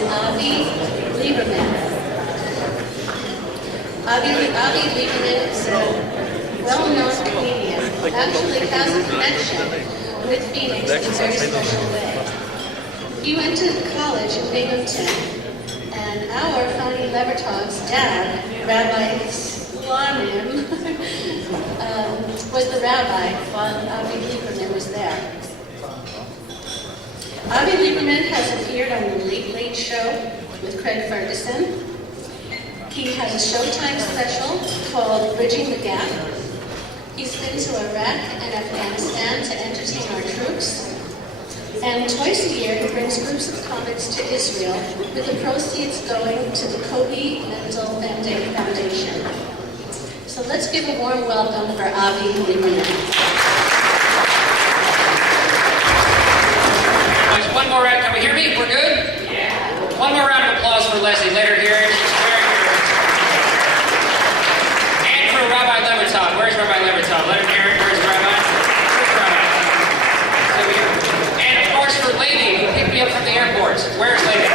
is Avi Liberman. Avi Liberman is a well-known comedian, actually has a connection with Phoenix in a very special way. He went to college in Binghamton, and our Fanny Levertov's dad, Rabbi Slamim, was the rabbi while Avi Liberman was there. Avi Liberman has appeared on The Late Late Show with Craig Ferguson. He has a Showtime special called Bridging the Gap. He's been to Iraq and Afghanistan to entertain our troops. And twice a year, he brings groups of comics to Israel, with the proceeds going to the Kobe Mental Band-Aid Foundation. So let's give a warm welcome for Avi Liberman. One more round. Can we hear me? We're good? Yeah. One more round of applause for Leslie. Let her hear it. She's very good. And for Rabbi Levertov. Where's Rabbi Levertov? Let her hear it. Where's Rabbi? Where's Rabbi? And of course for Lady, who picked me up from the airport. Where's Lady?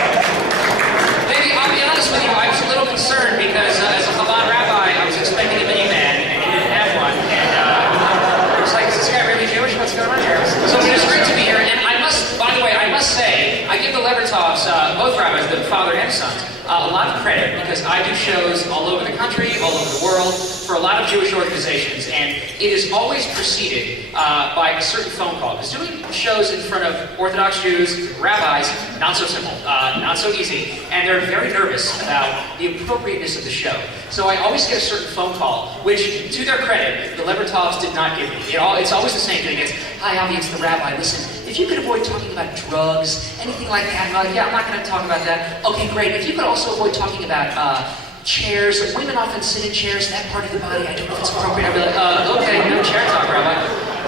Lady, I'll be honest with you. I was a little concerned because as a Chabad rabbi, I was expecting a minivan, and he didn't have one. And it was like, is this guy really Jewish? What's going on here? So it is great to be here. And by the way, I must say, I give the Levertovs, both rabbis, the father and son, a lot of credit because I do shows all over the country, all over the world, for a lot of Jewish organizations, and it is always preceded by a certain phone call. Because doing shows in front of Orthodox Jews, rabbis, not so simple, not so easy, and they're very nervous about the appropriateness of the show. So I always get a certain phone call, which, to their credit, the Levertovs did not give me. It's always the same thing. It's, hi, Avi, it's the rabbi. Listen, if you could avoid talking about drugs, anything like that, I'm like, yeah, I'm not going to talk about that. Okay, great. If you could also avoid talking about chairs. Women often sit in chairs, that part of the body, I don't know if it's appropriate. I'd be like, okay, no chair talk, rabbi.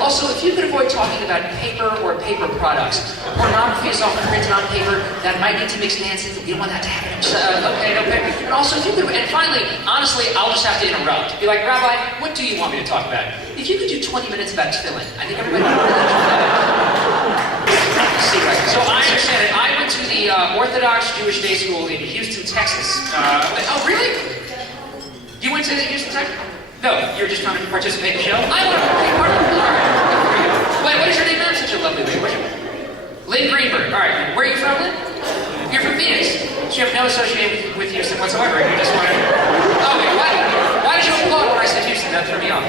Also, if you could avoid talking about paper or paper products. Pornography is often printed on paper. That might need to mix dancing. You don't want that to happen. Okay, no paper. And also, if you could, and finally, honestly, I'll just have to interrupt. Be like, Rabbi, what do you want me to talk about? If you could do 20 minutes about tefillin, I think everybody would really enjoy that. So I understand it. I went to the Orthodox Jewish Day School in Houston, Texas. Oh, really? You went to Houston, Texas? No, you're just trying to participate in the show? I want to be part of it. All right. Wait, what is your name, ma'am? Such a lovely name. What's your name? Lynn Greenberg. All right. Where are you from, Lynn? You're from Phoenix. So you have no association with Houston whatsoever. You just want to... Oh, wait, what? Why did you applaud when I said Houston? That threw me off.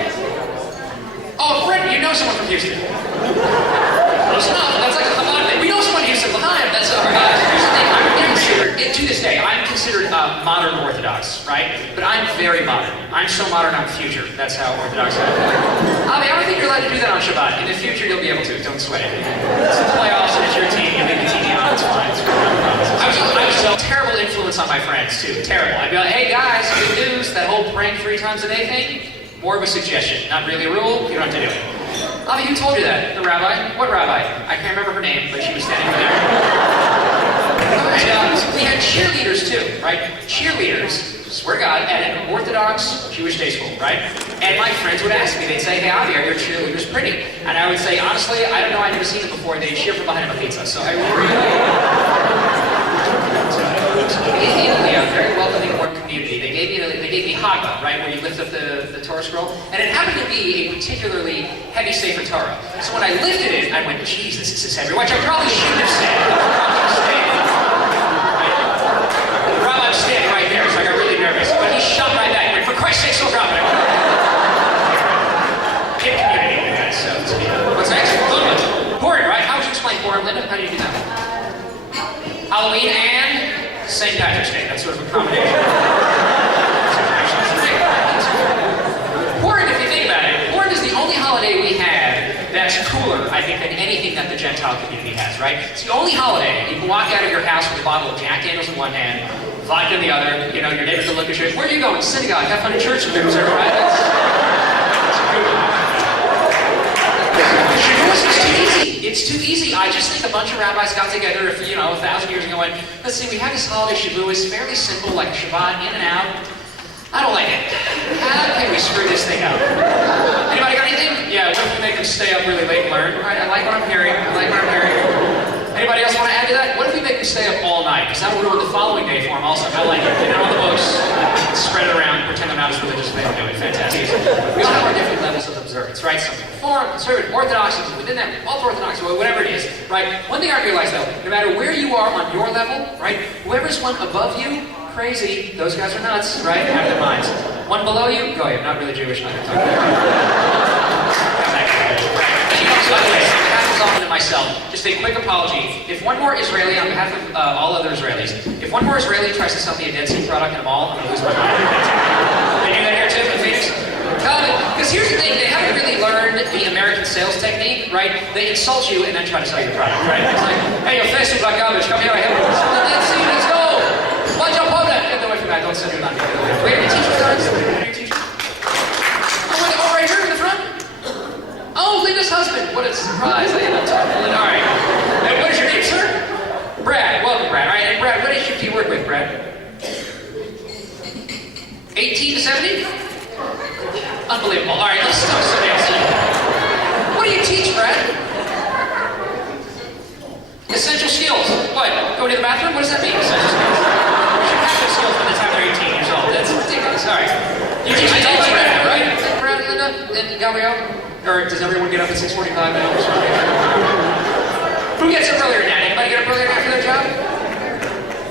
Oh, Fred, you know someone from Houston. Close enough. That's like a Chabad thing. We know someone in Houston. L'chaim. That's all right. Here's the thing. I'm considered, to this day, I'm considered modern Orthodox, right? But I'm very modern. I'm so modern, I'm future. That's how Orthodox I am. Avi, I don't think you're allowed to do that on Shabbat. In the future, you'll be able to. Don't sweat it. It's the playoffs, and it's your team. You leave the TV on. It's fine. It's fine. I was a terrible influence on my friends, too. Terrible. I'd be like, hey, guys, good news. That whole prank 3 times a day thing, more of a suggestion. Not really a rule. You don't have to do it. Avi, who told you that? The rabbi? What rabbi? I can't remember her name, but she was standing over there. And we had cheerleaders too, right? Cheerleaders, swear to God, at an Orthodox Jewish day school, right? And my friends would ask me, they'd say, hey Avi, are your cheerleaders pretty? And I would say, honestly, I don't know, I've never seen them before. They'd cheer from behind a pizza, so I really... a very welcoming warm community. They gave me Haggadah, right, where you lift up the Torah scroll, and it happened to be a particularly heavy Sefer Torah. So when I lifted it, I went, Jesus, this is heavy, which I probably shouldn't have said. The rabbi was standing right there, so I got really nervous. But he shoved right back. He went, for Christ's sake, so drop it. Kid community, guys. So what's next? Purim, right? How would you explain Purim, Linda? How do you do that? Halloween and St. Patrick's Day. That's sort of a combination. Purim, if you think about it, Purim is the only holiday we have that's cooler, I think, than anything that the Gentile community has, right? It's the only holiday you can walk out of your house with a bottle of Jack Daniels in one hand, vodka in the other, you know, your neighbors will look at you, where are you going? Synagogue, have fun in church with them, right? That's a good one. It's too easy. It's too easy. I just think a bunch of rabbis got together, 1,000 years ago, and let's see, we have this holiday Shavuos, fairly simple, like Shabbat, in and out. I don't like it. How can we screw this thing up? Anybody got anything? Yeah, what if we make them stay up really late and learn? All right, I like what I'm hearing. Anybody else want to add to that? What if we make make them stay up all night, because that'll ruin the following day for them also. I like it. Get it on the books, spread it around, pretend they're not as religious as they do it. Fantastic. We all have our different levels of observance, right? Some Reform, Conservative, Orthodox, within that, ultra-Orthodox, whatever it is, right? One thing I realize, though, no matter where you are on your level, right, whoever's one above you, crazy, those guys are nuts, right? Out of their minds. One below you, go ahead, not really Jewish, not going to talk about it. By the way, on behalf of Zalman and myself, just a quick apology. If one more Israeli, on behalf of all other Israelis, if one more Israeli tries to sell me a Dead Sea product in a mall, I'm going to lose my mind. They do that here too in Phoenix? Because here's the thing, they haven't really learned the American sales technique, right? They insult you and then try to sell your product, right? It's like, hey, you're facing black garbage, come here, I have a Dead Sea, let's go! Watch out, hold that! Get away from that, don't send me on me. Where are your teachers, guys? Where are your teachers? Oh, right here in the front? Oh, Linda's husband! What a surprise! I am talking. All right. And what is your name, sir? Brad. Welcome, Brad. All right. And Brad, what age do you work with, Brad? 18 to 70? Unbelievable. All right, let's talk to somebody else. What do you teach, Brad? Essential skills. What? Going to the bathroom? What does that mean? Essential skills. You should have those skills by the time they're 18 years old. That's ridiculous. All right. You teach adults right now, right? Brad, Linda, and Gabrielle? Or does everyone get up at 6:45 now? Who gets up earlier than that? Anybody get up earlier after their job?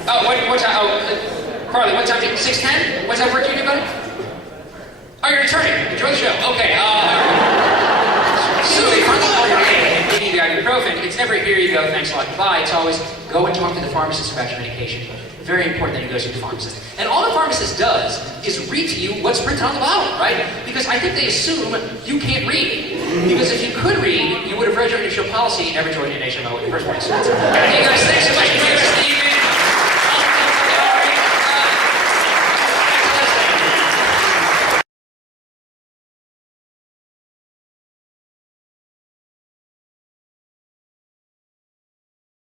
Oh, what time? Oh, Carly, what time? 6:10? What time work do you do, buddy? Oh, you're an attorney. Enjoy the show. Okay. So if I'm give you the ibuprofen, it's never here you go, thanks a lot, goodbye. It's always go and talk to the pharmacist about your medication. Very important that you go to the pharmacist. And all the pharmacist does is read to you what's written on the bottle, right? Because I think they assume you can't read. Because if you could read, you would have read your initial policy and never joined a nation in the first place. You guys, thanks so much.